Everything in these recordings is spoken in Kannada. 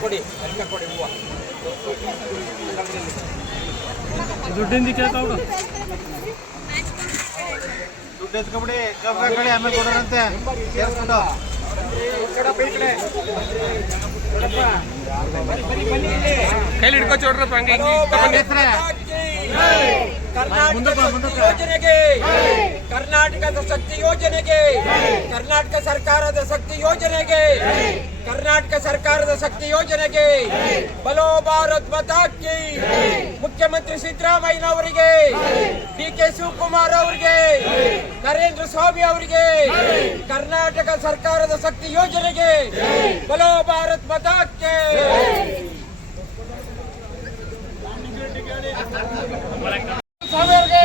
ಕೊಡಿ ಎಲ್ಕ ಕೊಡಿ ಹೂವು. ದುಡ್ಡಿಂದ ಕೇಳ್ತಾವ್ರು ದುಡ್ಡು ಎತ್ಕೊಬಿಡಿ ಕಬ್ಬ ಕಡೆ ಆಮೇಲೆ ಕೊಡೋರಂತೆ. ಕೈಲಿ ಹಿಡ್ಕೊ ಚೋಡ್ರಪ್ಪ ಹಂಗೆ ಶಕ್ತಿ ಯೋಜನೆಗೆ. ಕರ್ನಾಟಕದ ಶಕ್ತಿ ಯೋಜನೆಗೆ ಕರ್ನಾಟಕ ಸರ್ಕಾರದ ಶಕ್ತಿ ಯೋಜನೆಗೆ ಕರ್ನಾಟಕ ಸರ್ಕಾರದ ಶಕ್ತಿ ಯೋಜನೆಗೆ ಬಲೋ ಭಾರತ್ ಮತಾಕಿ ಮುಖ್ಯಮಂತ್ರಿ ಸಿದ್ದರಾಮಯ್ಯನವರಿಗೆ ಡಿ ಕೆ ಶಿವಕುಮಾರ್ ಅವರಿಗೆ ನರೇಂದ್ರ ಸ್ವಾಮಿ ಅವರಿಗೆ ಕರ್ನಾಟಕ ಸರ್ಕಾರದ ಶಕ್ತಿ ಯೋಜನೆಗೆ ಬಲೋ ಭಾರತ್ ಮತಾಕಿ ಸ್ವಾಮಿ ಅವರಿಗೆ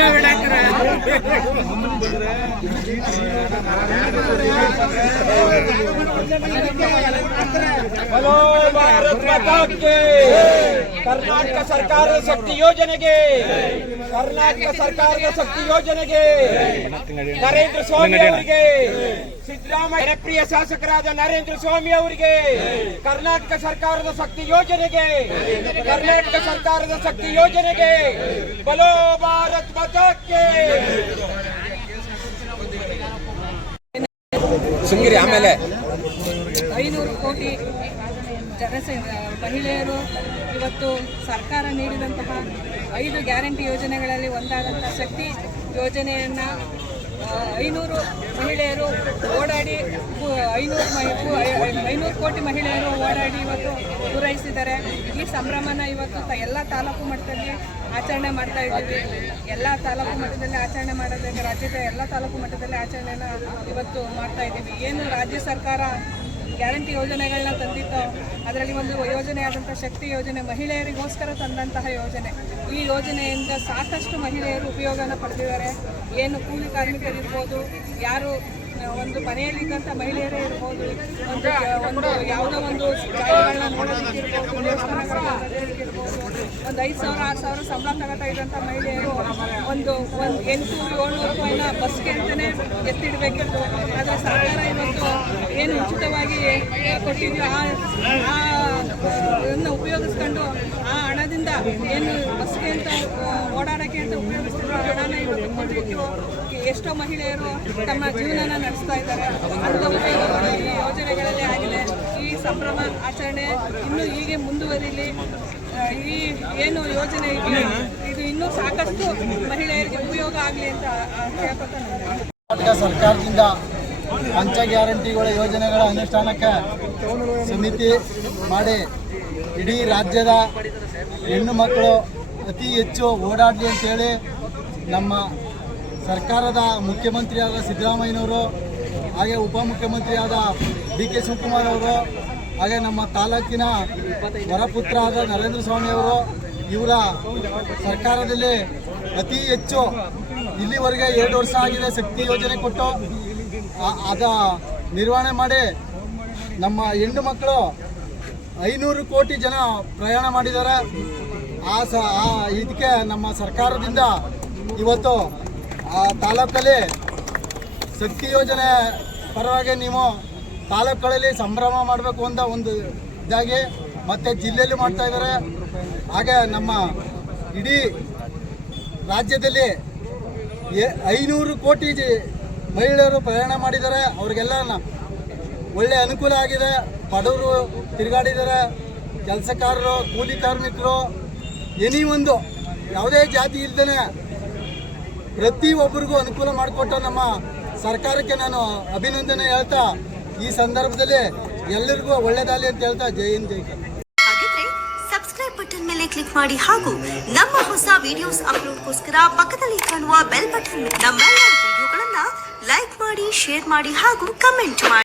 ಐಟ್ ಅಲ್ಲ ಸುಮ್ಮನೆ ಹಲೋ ಭಾರತ್ ಮಾತಾ ಕಿ ಕರ್ನಾಟಕ ಸರ್ಕಾರದ ಶಕ್ತಿ ಯೋಜನೆಗೆ ಕರ್ನಾಟಕ ಸರ್ಕಾರದ ಶಕ್ತಿ ಯೋಜನೆಗೆ ನರೇಂದ್ರ ಸ್ವಾಮಿ ಅವರಿಗೆ ಸಿದ್ದರಾಮಯ್ಯ ಪ್ರಿಯ ಶಾಸಕರಾದ ನರೇಂದ್ರ ಸ್ವಾಮಿ ಅವರಿಗೆ, ಕರ್ನಾಟಕ ಸರ್ಕಾರದ ಶಕ್ತಿ ಯೋಜನೆಗೆ, ಕರ್ನಾಟಕ ಸರ್ಕಾರದ ಶಕ್ತಿ ಯೋಜನೆಗೆ ಬಲೋ ಭಾರತ್ ಮತಕ್ಕೆ. ಕಿ ಸುಂಗಿರಿ ಆಮೇಲೆ ಐನೂರು ಕೋಟಿ ಮಹಿಳೆಯರು ಇವತ್ತು ಸರ್ಕಾರ ನೀಡಿದಂತಹ ಐದು ಗ್ಯಾರಂಟಿ ಯೋಜನೆಗಳಲ್ಲಿ ಒಂದಾದಂತಹ ಶಕ್ತಿ ಯೋಜನೆಯನ್ನು ಐನೂರು ಮಹಿಳೆಯರು ಓಡಾಡಿ, ಐನೂರು ಐನೂರು ಕೋಟಿ ಮಹಿಳೆಯರು ಓಡಾಡಿ ಇವತ್ತು ಪೂರೈಸಿದ್ದಾರೆ. ಈ ಸಂಭ್ರಮನ ಇವತ್ತು ತ- ಎಲ್ಲ ತಾಲೂಕು ಮಟ್ಟದಲ್ಲಿ ಆಚರಣೆ ಮಾಡ್ತಾ ಇದ್ದೀವಿ. ಎಲ್ಲ ತಾಲೂಕು ಮಟ್ಟದಲ್ಲಿ ಆಚರಣೆ ಮಾಡೋದಕ್ಕೆ ರಾಜ್ಯದ ಎಲ್ಲ ತಾಲೂಕು ಮಟ್ಟದಲ್ಲಿ ಆಚರಣೆನ ಇವತ್ತು ಮಾಡ್ತಾ ಇದ್ದೀವಿ. ಏನು ರಾಜ್ಯ ಸರ್ಕಾರ ಗ್ಯಾರಂಟಿ ಯೋಜನೆಗಳನ್ನ ತಂದಿತ್ತು. ಅದರಲ್ಲಿ ಒಂದು ಯೋಜನೆಯಾದಂಥ ಶಕ್ತಿ ಯೋಜನೆ ಮಹಿಳೆಯರಿಗೋಸ್ಕರ ತಂದಂತಹ ಯೋಜನೆ. ಈ ಯೋಜನೆಯಿಂದ ಸಾಕಷ್ಟು ಮಹಿಳೆಯರು ಉಪಯೋಗನ ಪಡೆದಿದ್ದಾರೆ. ಏನು ಕೂಲಿ ಕಾರ್ಮಿಕರಿರ್ಬೋದು, ಯಾರು ಒಂದು ಮನೆಯಲ್ಲಿದ್ದಂಥ ಮಹಿಳೆಯರೇ ಇರ್ಬೋದು, ಒಂದು ಒಂದು ಯಾವುದೋ ಒಂದು ಒಂದು ಐದು ಸಾವಿರ, ಆರು ಸಾವಿರ ಸಂಬಳ ತಗೋತಾ ಇದ್ದಂಥ ಮಹಿಳೆಯರು ಒಂದು ಒಂದು ಎಂಟು ಏಳ್ನೂರು ರೂಪಾಯಿನ ಬಸ್ಗೆ ಅಂತಲೇ ಎತ್ತಿಡಬೇಕಿತ್ತು. ಆದರೆ ಸರ್ಕಾರ ಇವತ್ತು ಏನು ಉಚಿತವಾಗಿ ಕೊಟ್ಟಿದ್ಯೋ ಆ, ಇದನ್ನು ಉಪಯೋಗಿಸ್ಕೊಂಡು ಆ ಏನು ಬಸ್ಗೆ ಅಂತ, ಓಡಾಡೋಕ್ಕೆ ಅಂತ ಉಪಯೋಗಿಸ್ತಿರೋ ಹಣನ ಎಷ್ಟೋ ಮಹಿಳೆಯರು ತಮ್ಮ ಜೀವನನ ನಡೆಸ್ತಾ ಇದ್ದಾರೆ. ಅಂತ ಉಪಯೋಗಗಳು ಈ ಯೋಜನೆಗಳಲ್ಲಿ ಆಗಿದೆ. ಈ ಸಂಭ್ರಮ ಆಚರಣೆ ಇನ್ನೂ ಹೀಗೆ ಮುಂದುವರಿಲಿ. ಈ ಏನು ಯೋಜನೆ ಇದೆ ಇದು ಇನ್ನೂ ಸಾಕಷ್ಟು ಮಹಿಳೆಯರಿಗೆ ಉಪಯೋಗ ಆಗಲಿ ಅಂತ ಕರ್ನಾಟಕ ಸರ್ಕಾರದಿಂದ ಪಂಚ ಗ್ಯಾರಂಟಿಗಳ ಯೋಜನೆಗಳ ಅನುಷ್ಠಾನಕ್ಕೆ ಸಮಿತಿ ಮಾಡಿ ಇಡೀ ರಾಜ್ಯದ ಹೆಣ್ಣು ಮಕ್ಕಳು ಅತಿ ಹೆಚ್ಚು ಓಡಾಡಲಿ ಅಂತೇಳಿ ನಮ್ಮ ಸರ್ಕಾರದ ಮುಖ್ಯಮಂತ್ರಿಯಾದ ಸಿದ್ದರಾಮಯ್ಯನವರು, ಹಾಗೆ ಉಪಮುಖ್ಯಮಂತ್ರಿಯಾದ ಡಿ ಕೆ ಶಿವಕುಮಾರ್ ಅವರು, ಹಾಗೆ ನಮ್ಮ ತಾಲೂಕಿನ ವರಪುತ್ರ ಆದ ನರೇಂದ್ರ ಸ್ವಾಮಿ ಅವರು, ಇವರ ಸರ್ಕಾರದಲ್ಲಿ ಅತಿ ಹೆಚ್ಚು ಇಲ್ಲಿವರೆಗೆ ಎರಡು ವರ್ಷ ಆಗಿದೆ ಶಕ್ತಿ ಯೋಜನೆ ಕೊಟ್ಟು ಅದ ನಿರ್ವಹಣೆ ಮಾಡಿ ನಮ್ಮ ಹೆಣ್ಣು ಮಕ್ಕಳು ಐನೂರು ಕೋಟಿ ಜನ ಪ್ರಯಾಣ ಮಾಡಿದ್ದಾರೆ. ಆ ಸ ಇದಕ್ಕೆ ನಮ್ಮ ಸರ್ಕಾರದಿಂದ ಇವತ್ತು ಆ ತಾಲೂಕಲ್ಲಿ ಶಕ್ತಿ ಯೋಜನೆ ಪರವಾಗಿ ನೀವು ತಾಲೂಕುಗಳಲ್ಲಿ ಸಂಭ್ರಮ ಮಾಡಬೇಕು ಅಂತ ಒಂದು ಇದಾಗಿ ಮತ್ತು ಜಿಲ್ಲೆಯಲ್ಲಿ ಮಾಡ್ತಾ ಇದ್ದಾರೆ. ಹಾಗೆ ನಮ್ಮ ಇಡೀ ರಾಜ್ಯದಲ್ಲಿ ಐನೂರು ಕೋಟಿ ಮಹಿಳೆಯರು ಪ್ರಯಾಣ ಮಾಡಿದ್ದಾರೆ. ಅವ್ರಿಗೆಲ್ಲ ಒಳ್ಳೆ ಅನುಕೂಲ ಆಗಿದೆ. ಬಡವರು ತಿರುಗಾಡಿದ್ದಾರೆ. ಕೆಲಸಕಾರರು, ಕೂಲಿ ಕಾರ್ಮಿಕರು, ಎನಿ ಒಂದು, ಯಾವುದೇ ಜಾತಿ ಇಲ್ದೇ ಪ್ರತಿಯೊಬ್ಬರಿಗೂ ಅನುಕೂಲ ಮಾಡಿಕೊಟ್ಟ ನಮ್ಮ ಸರ್ಕಾರಕ್ಕೆ ನಾನು ಅಭಿನಂದನೆ ಹೇಳ್ತಾ, ಈ ಸಂದರ್ಭದಲ್ಲಿ ಎಲ್ಲರಿಗೂ ಒಳ್ಳೇದಾಗಲಿ ಅಂತ ಹೇಳ್ತಾ ಜೈ ಹಿಂದ್, ಜೈ ಸಬ್ಸ್ಕ್ರೈಬ್ ಬಟನ್ ಮೇಲೆ ಕ್ಲಿಕ್ ಮಾಡಿ ಹಾಗೂ ನಮ್ಮ ಹೊಸ ವಿಡಿಯೋಸ್ ಅಪ್ಲೋಡ್ಗೋಸ್ಕರ ಪಕ್ಕದಲ್ಲಿ ಕಾಣುವ ಬೆಲ್ ಬಟನ್ ನಮ್ಮೆಲ್ಲ ವಿಡಿಯೋಗಳನ್ನ ಲೈಕ್ ಮಾಡಿ ಶೇರ್ ಮಾಡಿ ಹಾಗೂ ಕಮೆಂಟ್ ಮಾಡಿ.